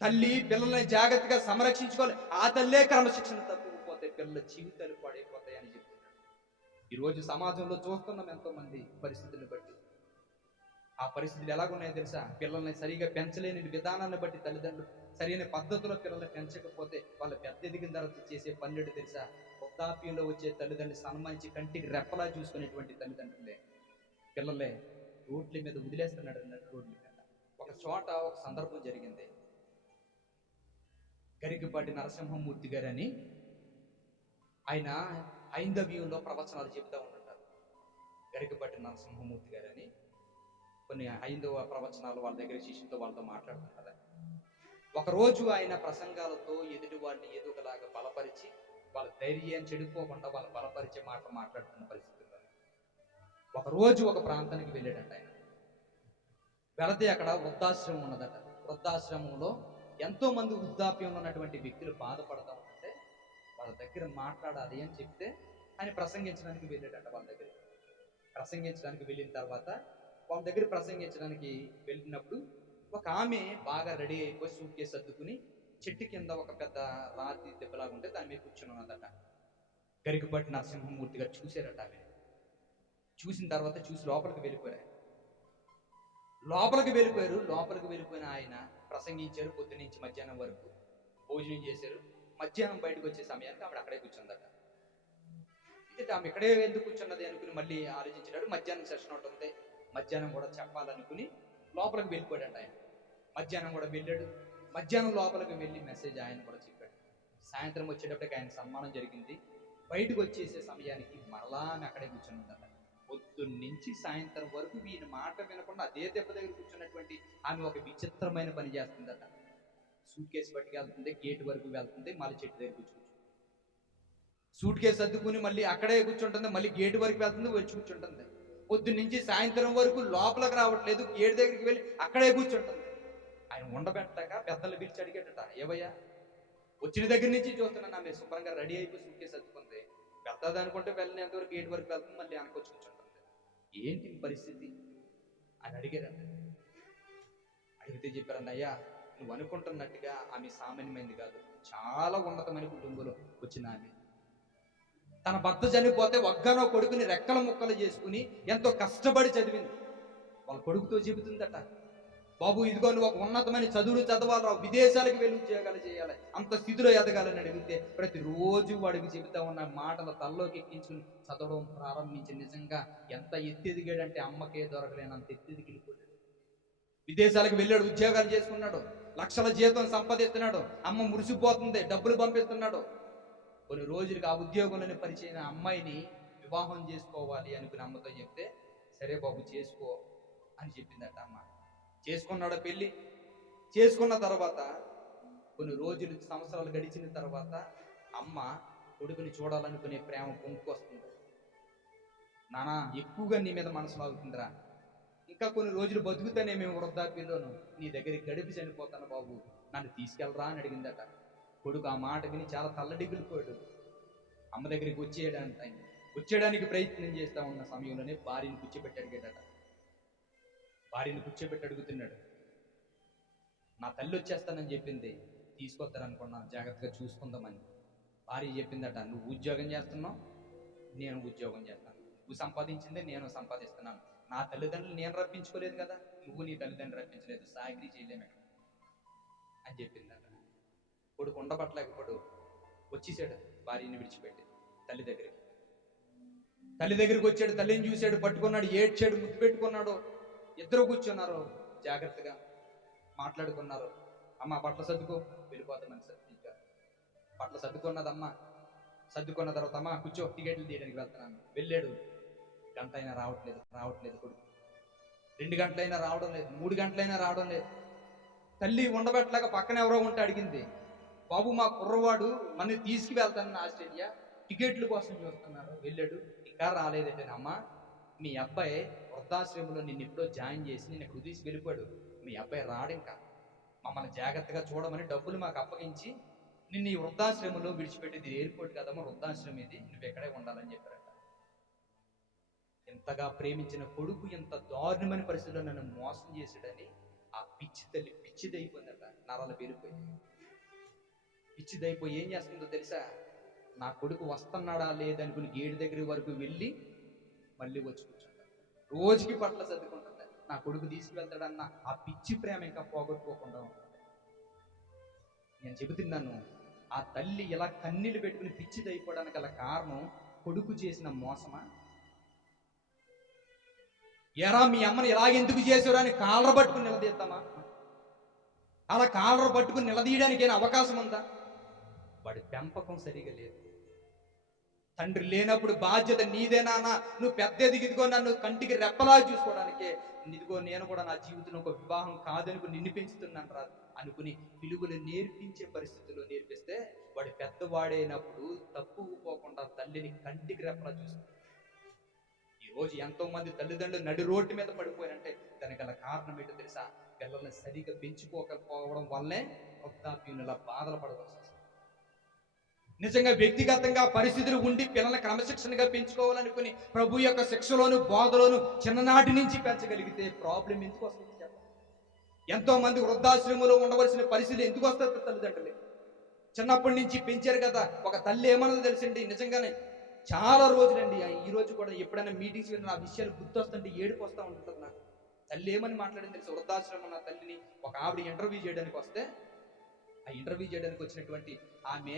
తల్లి పిల్లల్ని జాగ్రత్తగా సంరక్షించుకోవాలి. ఆ తల్లే క్రమశిక్షణ తప్పిపోతే పిల్లల జీవితాలు పడైపోతాయి అని చెప్తున్నాడు. ఈరోజు సమాజంలో చూస్తున్నాం ఎంతో మంది పరిస్థితులను బట్టి. ఆ పరిస్థితులు ఎలాగున్నాయో తెలుసా? పిల్లల్ని సరిగా పెంచలేని విధానాన్ని బట్టి తల్లిదండ్రులు సరైన పద్ధతిలో పిల్లల్ని పెంచకపోతే వాళ్ళ పెద్ద ఎదిగిన తర్వాత చేసే పన్నెడు తెలుసా? వృద్ధాప్యంలో వచ్చే తల్లిదండ్రులు సన్మానించి కంటికి రెప్పలా చూసుకునేటువంటి తల్లిదండ్రులే. పిల్లలే రోడ్ల మీద వదిలేస్తున్నాడు అన్నట్టు రోడ్ల మీద. ఒక చోట ఒక సందర్భం జరిగింది. గరికపాటి నరసింహమూర్తి గారని ఆయన హైందవ్యంలో ప్రవచనాలు చెబుతూ ఉంటుంటారు. గరికపాటి నరసింహమూర్తి గారని కొన్ని హైందవ ప్రవచనాలు వాళ్ళ దగ్గర శిష్యులతో వాళ్ళతో మాట్లాడుతుంటారు ఒకరోజు ఆయన ప్రసంగాలతో ఎదుటి వాడిని ఏదో ఒకలాగా బలపరిచి వాళ్ళ ధైర్యం చెడిపోకుండా వాళ్ళ బలపరిచే మాట మాట్లాడుతున్న పరిస్థితుల్లో ఒకరోజు ఒక ప్రాంతానికి వెళ్ళాడంట ఆయన. వెళితే అక్కడ వృద్ధాశ్రమం ఉన్నదట. వృద్ధాశ్రమంలో ఎంతో మంది వృద్ధాప్యంలో ఉన్నటువంటి వ్యక్తులు బాధపడతా ఉంటే వాళ్ళ దగ్గర మాట్లాడాలి అని చెప్తే ఆయన ప్రసంగించడానికి వెళ్ళాడట వాళ్ళ దగ్గర ప్రసంగించడానికి వెళ్ళిన తర్వాత వాళ్ళ దగ్గర ప్రసంగించడానికి వెళ్ళినప్పుడు ఒక ఆమె బాగా రెడీ అయిపోయి సూట్ కేసు సర్దుకుని చెట్టు కింద ఒక పెద్ద రాతి దెబ్బలాగా ఉంటే దాని మీద కూర్చొని ఉన్నదట. గరికపట్టి నరసింహమూర్తి గారు చూశారట ఆమె. చూసిన తర్వాత చూసి లోపలికి వెళ్ళిపోయారు. లోపలికి వెళ్ళిపోయారు. లోపలికి వెళ్ళిపోయిన ఆయన ప్రసంగించారు పొద్దు నుంచి మధ్యాహ్నం వరకు. భోజనం చేశారు. మధ్యాహ్నం బయటకు వచ్చే సమయానికి ఆవిడ అక్కడే కూర్చుందట. అయితే ఆమె ఇక్కడే ఎందుకు కూర్చున్నది అనుకుని మళ్ళీ ఆలోచించాడు మధ్యాహ్నం సెషన్ ఒకటి ఉంది. మధ్యాహ్నం కూడా చెప్పాలనుకుని లోపలికి వెళ్ళిపోయాడు ఆయన. మధ్యాహ్నం కూడా వెళ్ళాడు. మధ్యాహ్నం లోపలికి వెళ్ళి మెసేజ్ ఆయన కూడా చెప్పాడు. సాయంత్రం వచ్చేటప్పటికి ఆయన సన్మానం జరిగింది. బయటకు వచ్చేసే సమయానికి మరలా ఆమె అక్కడే కూర్చున్నదట పొద్దున్న నుంచి సాయంత్రం వరకు వీని మాట వినకుండా అదే దెబ్బ దగ్గర కూర్చున్నటువంటి ఆమె ఒక విచిత్రమైన పని చేస్తుందట. సూట్ కేసు పట్టుకెళ్తుంది గేట్ వరకు వెళ్తుంది మళ్ళీ చెట్టు దగ్గర కూర్చుంటుంది. సూట్ కేసు అద్దుకుని మళ్ళీ అక్కడే కూర్చుంటుంది మళ్ళీ గేట్ వరకు వెళ్తుంది వచ్చి కూర్చుంటుంది. పొద్దున్న నుంచి సాయంత్రం వరకు లోపలికి రావట్లేదు గేట్ దగ్గరికి వెళ్ళి అక్కడే కూర్చుంటుంది. ఆయన ఉండబెట్టక పెద్దలు పిలిచి అడిగేటట ఏవయ్యా? వచ్చిన దగ్గర నుంచి చూస్తున్నాను ఆమె శుభ్రంగా రెడీ అయిపోయి సూట్ కేసు అద్దుకుంది. వెళ్తాది అనుకుంటే వెళ్ళినంత వరకు గేట్ వరకు వెళ్తుంది మళ్ళీ వెనకొచ్చి కూర్చుంటుంది. ఏంటి పరిస్థితి? అని అడిగారంట. అడిగితే చెప్పారన్నయ్యా అయ్యా నువ్వు అనుకుంటున్నట్టుగా ఆమె సామాన్యమైనది కాదు. చాలా ఉన్నతమైన కుటుంబంలో వచ్చిన ఆమె. తన భర్త చనిపోతే ఒక్కనో కొడుకుని రెక్కల ముక్కలు చేసుకుని ఎంతో కష్టపడి చదివింది. వాళ్ళ కొడుకుతో చెబుతుందట. బాబు ఇదిగో నువ్వు ఒక ఉన్నతమైన చదువులు చదవాలి విదేశాలకు వెళ్ళి ఉద్యోగాలు చేయాలి. అంత స్థితిలో ఎదగాలని అడిగితే ప్రతిరోజు వాడికి చెబుతా ఉన్న మాటల తల్లోకి ఎక్కించుకుని చదవడం ప్రారంభించి నిజంగా ఎంత ఎత్తి ఎదిగాడంటే అమ్మకే దొరకలేనంత ఎత్తి ఎదిగిపోయాడు విదేశాలకు వెళ్ళాడు ఉద్యోగాలు చేసుకున్నాడు లక్షల జీతం సంపాదిస్తున్నాడు అమ్మ మురిసిపోతుంది డబ్బులు పంపిస్తున్నాడు. కొన్ని రోజులకి ఆ ఉద్యోగంలోని పరిచయం అమ్మాయిని వివాహం చేసుకోవాలి అనుకుని అమ్మతో చెప్తే సరే బాబు చేసుకో అని చెప్పిందట అమ్మ. చేసుకున్నాడు పెళ్ళి. చేసుకున్న తర్వాత కొన్ని రోజులు సంవత్సరాలు గడిచిన తర్వాత అమ్మ కొడుకుని చూడాలనుకునే ప్రేమ పొంగుకొస్తుంది నానా ఎక్కువగా నీ మీద మనసు లాగుతుందిరా. ఇంకా కొన్ని రోజులు బతుకుతానే మేము వృద్ధాప్యంలోను. నీ దగ్గరికి గడిపి చనిపోతాను బాబు. నన్ను తీసుకెళ్ళరా అని అడిగిందట. కొడుకు ఆ మాట విని చాలా తల్లడిగిలిపోయాడు అమ్మ దగ్గరికి వచ్చేయడానికి వచ్చేయడానికి ప్రయత్నం చేస్తా ఉన్న సమయంలోనే భార్యని కూర్చోబెట్టి అడిగాడట. భార్యను కూర్చోబెట్టి అడుగుతున్నాడు. నా తల్లి వచ్చేస్తానని చెప్పింది. తీసుకొస్తారనుకున్నాను జాగ్రత్తగా చూసుకుందామని. భార్య చెప్పిందట నువ్వు ఉద్యోగం చేస్తున్నావు? నేను ఉద్యోగం చేస్తాను. నువ్వు సంపాదించిందే నేను సంపాదిస్తున్నాను. నా తల్లిదండ్రులు నేను రప్పించుకోలేదు కదా? నువ్వు నీ తల్లిదండ్రులు రప్పించలేదు. సాగిరి చేయలేము అని చెప్పిందట. కొడుకు ఉండబట్టలేకపోడు. వచ్చేసాడు. భార్యని విడిచిపెట్టి తల్లి దగ్గరికి. తల్లి దగ్గరికి వచ్చాడు. తల్లిని చూశాడు పట్టుకున్నాడు ఏడ్చాడు ముద్దు పెట్టుకున్నాడు. ఇద్దరు కూర్చున్నారు. జాగ్రత్తగా మాట్లాడుకున్నారు. అమ్మ బట్టలు సర్దుకో. వెళ్ళిపోతామని సర్దించారు బట్టలు సర్దుకున్నదమ్మా సర్దుకున్న తర్వాత అమ్మ కూర్చో టికెట్లు తీయడానికి వెళ్తున్నాను. వెళ్ళాడు. గంట అయినా రావట్లేదు రావట్లేదు కొడుకు. రెండు గంటలైనా రావడం లేదు మూడు గంటలైనా రావడం లేదు. తల్లి ఉండబెట్టలేక పక్కన ఎవరో ఉంటే అడిగింది. బాబు మా కుర్రవాడు మన తీసుకువెళ్తానని ఆస్ట్రేలియా. టికెట్ల కోసం చూస్తున్నారు వెళ్ళాడు. ఇంకా రాలేదంటే అమ్మ మీ అబ్బాయి వృద్ధాశ్రమంలో నిన్ను ఎప్పుడో జాయిన్ చేసి నిన్ను ఎప్పుడు వెళ్ళిపోయాడు. మీ అబ్బాయి రాడు ఇంకా మమ్మల్ని జాగ్రత్తగా చూడమని డబ్బులు మాకు అప్పగించి నిన్ను ఈ వృద్ధాశ్రమంలో విడిచిపెట్టేది ఎయిర్పోర్ట్ కదమ్మా వృద్ధాశ్రమం ఇది. నువ్వు ఎక్కడే ఉండాలని చెప్పారట. ఎంతగా ప్రేమించిన కొడుకు ఎంత దారుణమైన పరిస్థితిలో నన్ను మోసం చేశాడని ఆ పిచ్చి తల్లి పిచ్చిదైపోయిందట. నరాలు పేలిపోయాయి. పిచ్చిదైపోయి ఏం చేస్తుందో తెలుసా? నా కొడుకు వస్తున్నాడా లేదనుకుని గేటు దగ్గర వరకు వెళ్ళి మళ్ళీ వచ్చి కూర్చుంటాడు రోజుకి పట్ల చదువుకుంటుంది నా కొడుకు తీసుకువెళ్తాడన్న ఆ పిచ్చి ప్రేమ ఇంకా పోగొట్టుకోకుండా నేను చెబుతున్నాను ఆ తల్లి ఇలా కన్నీళ్ళు పెట్టుకుని పిచ్చిదైపోవడానికి గల కారణం కొడుకు చేసిన మోసమా? ఎరా మీ అమ్మని ఇలాగెందుకు చేసారు అని కాలర పట్టుకుని నిలదీద్దామా? అలా కాలర పట్టుకుని నిలదీయడానికి ఏమైనా అవకాశం ఉందా? వాడి పెంపకం సరిగా లేదు. తండ్రి లేనప్పుడు బాధ్యత నీదే నువ్వు పెద్ద ఎదిగిదిగో నన్ను కంటికి రెప్పలా చూసుకోవడానికే. ఇదిగో నేను కూడా నా జీవితంలో ఒక వివాహం కాదని నిన్ను పెంచుతున్నాను రా అనుకుని విలువలు నేర్పించే పరిస్థితుల్లో నేర్పిస్తే వాడు పెద్దవాడైనప్పుడు తప్పు పోకుండా తల్లిని కంటికి రెప్పలా చూసుకుంటాడు ఈ రోజు ఎంతో మంది తల్లిదండ్రులు నడి రోడ్డు మీద పడిపోయారంటే దానికి గల కారణం ఏంటో తెలుసా? పిల్లల్ని సరిగా పెంచుకోకపోవడం వల్లే వృద్ధాప్యుల బాధలు పడవలసి వస్తుంది. నిజంగా వ్యక్తిగతంగా పరిస్థితులు ఉండి పిల్లల్ని క్రమశిక్షణగా పెంచుకోవాలనుకుని ప్రభు యొక్క శిక్షలోను బోధలోను చిన్ననాటి నుంచి పెంచగలిగితే ప్రాబ్లం ఎందుకు వస్తుంది ఎంతో మంది వృద్ధాశ్రమంలో ఉండవలసిన పరిస్థితులు ఎందుకు వస్తుంది తల్లిదండ్రులు చిన్నప్పటి నుంచి పెంచారు కదా ఒక తల్లి ఏమన్నది తెలిసిండి నిజంగానే చాలా రోజులండి ఈ రోజు కూడా ఎప్పుడైనా మీటింగ్స్ వెళ్ళిన ఆ విషయాలు గుర్తొస్తుంటే ఏడుపు వస్తూ ఉంటుంది నాకు. తల్లి ఏమని మాట్లాడింది తెలుసు? వృద్ధాశ్రమం నా తల్లిని ఒక ఆవిడ ఇంటర్వ్యూ చేయడానికి వస్తే ఆ ఇంటర్వ్యూ చేయడానికి వచ్చినటువంటి ఆమె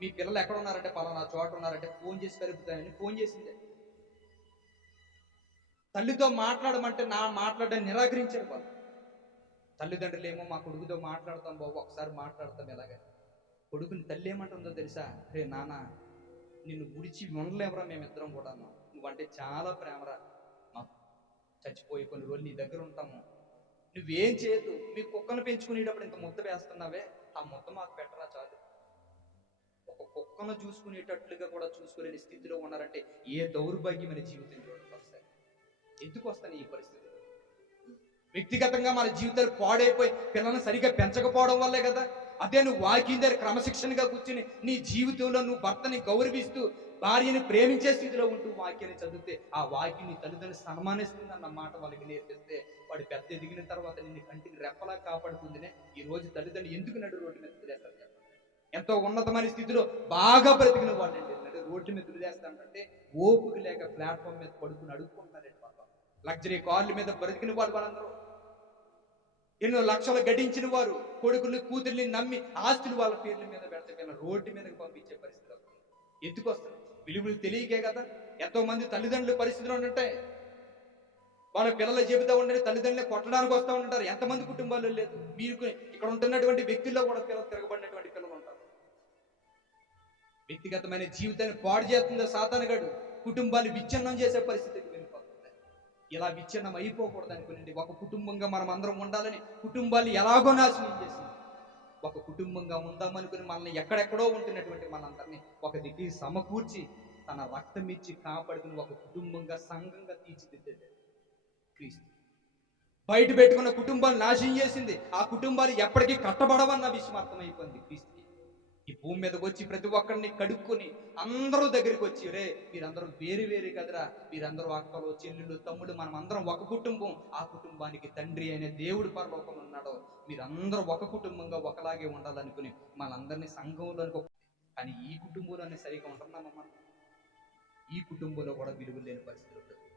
మీ పిల్లలు ఎక్కడ ఉన్నారంటే పలానా చోట ఉన్నారంటే ఫోన్ చేసి కలుపుతాయని ఫోన్ చేసిందే. తల్లితో మాట్లాడమంటే నా మాట్లాడడం నిరాకరించారు వాళ్ళు. తల్లిదండ్రులు ఏమో మా కొడుకుతో మాట్లాడతాం బాబు ఒకసారి మాట్లాడతాం ఎలాగని కొడుకుని తల్లి ఏమంటుందో తెలుసా? రే నాన్న నిన్ను గుడిచి ఉండలేమరా మేమిద్దరం కూడా నువ్వంటే చాలా ప్రేమరా. మా చచ్చిపోయి కొన్ని రోజులు నీ దగ్గర ఉంటాము. నువ్వేం చేయదు మీ కుక్కను పెంచుకునేటప్పుడు ఇంత ముద్ద వేస్తున్నావే. ఆ ముద్ద మాకు పెట్టరా చాలు. ఒక కుక్కను చూసుకునేటట్లుగా కూడా చూసుకోలేని స్థితిలో ఉన్నారంటే ఏ దౌర్భాగ్యమైన జీవితం చూడండి ఒకసారి ఎందుకు వస్తాను ఈ పరిస్థితి వ్యక్తిగతంగా మన జీవితాలు పాడైపోయి పిల్లల్ని సరిగ్గా పెంచకపోవడం వల్లే కదా. అదే నువ్వు వాకింగ్ దగ్గర క్రమశిక్షణగా కూర్చుని నీ జీవితంలో నువ్వు భర్తని గౌరవిస్తూ భార్యని ప్రేమించే స్థితిలో ఉంటూ వాక్యాన్ని చదివితే ఆ వాక్యం నీ తల్లిదండ్రులు సన్మానిస్తుంది అన్న మాట వాళ్ళకి నేర్పిస్తే వాడు పెద్ద ఎదిగిన తర్వాత నిన్ను కంటికి రెప్పలా కాపాడుతుందినే ఈ రోజు తల్లిదండ్రులు ఎందుకు నడు రోడ్డు మీద ఎంతో ఉన్నతమైన స్థితిలో బాగా బ్రతికిన వాళ్ళండి అంటే రోడ్డు మీద వదిలేస్తానంటే ఓపిక లేక ప్లాట్ఫామ్ మీద పడుకుని అడుక్కుంటారండి పాప. లగ్జరీ కార్ల మీద బ్రతికిన వాళ్ళు వాళ్ళందరూ ఎన్నో లక్షలు గడించిన వారు కొడుకుల్ని కూతుర్ని నమ్మి ఆస్తులు వాళ్ళ పేర్ల మీద పెడితే వీళ్ళ రోడ్డు మీదకి పంపించే పరిస్థితి వస్తుంది ఎందుకు వస్తుంది విలువలు తెలియకే కదా. ఎంతో మంది తల్లిదండ్రుల పరిస్థితులు ఉంటాయి. వాళ్ళ పిల్లలు చెబుతూ ఉండే తల్లిదండ్రులు కొట్టడానికి వస్తూ ఉంటారు. ఎంతమంది కుటుంబాలు లేదు. మీరు ఇక్కడ ఉంటున్నటువంటి వ్యక్తుల్లో కూడా పిల్లలు తిరగబడినటువంటి వ్యక్తిగతమైన జీవితాన్ని పాడు చేస్తుందో సాతానగాడు కుటుంబాలు విచ్ఛిన్నం చేసే పరిస్థితికి వెళ్ళిపోతుంది ఇలా విచ్ఛిన్నం అయిపోకూడదు అనుకునండి. ఒక కుటుంబంగా మనం అందరం ఉండాలని కుటుంబాలు ఎలాగో నాశనం చేసింది. ఒక కుటుంబంగా ఉందామనుకుని మనల్ని ఎక్కడెక్కడో ఉంటున్నటువంటి మనందరినీ ఒక దిక్కి సమకూర్చి తన రక్తం ఇచ్చి కాపాడుకుని ఒక కుటుంబంగా సంఘంగా తీర్చిదిద్దేది క్రీస్తు. బయట పెట్టుకున్న కుటుంబాలు నాశనం చేసింది. ఆ కుటుంబాలు ఎప్పటికీ కట్టబడవన్న విషయం అర్థమైపోయింది క్రీస్తుకి. ఈ భూమి మీదకి వచ్చి ప్రతి ఒక్కరిని కడుక్కొని అందరూ దగ్గరికి వచ్చి రే మీరందరూ వేరు వేరు కదరా? మీరందరూ అక్కలు చెల్లెళ్ళు తమ్ముడు మనం అందరం ఒక కుటుంబం. ఆ కుటుంబానికి తండ్రి అనే దేవుడు పరలోకం ఉన్నాడు. మీరందరూ ఒక కుటుంబంగా ఒకలాగే ఉండాలనుకుని మనందరినీ సంఘంలో కానీ ఈ కుటుంబంలోనే సరిగా ఉంటున్నామా మనం. ఈ కుటుంబంలో కూడా విలువ లేని పరిస్థితులు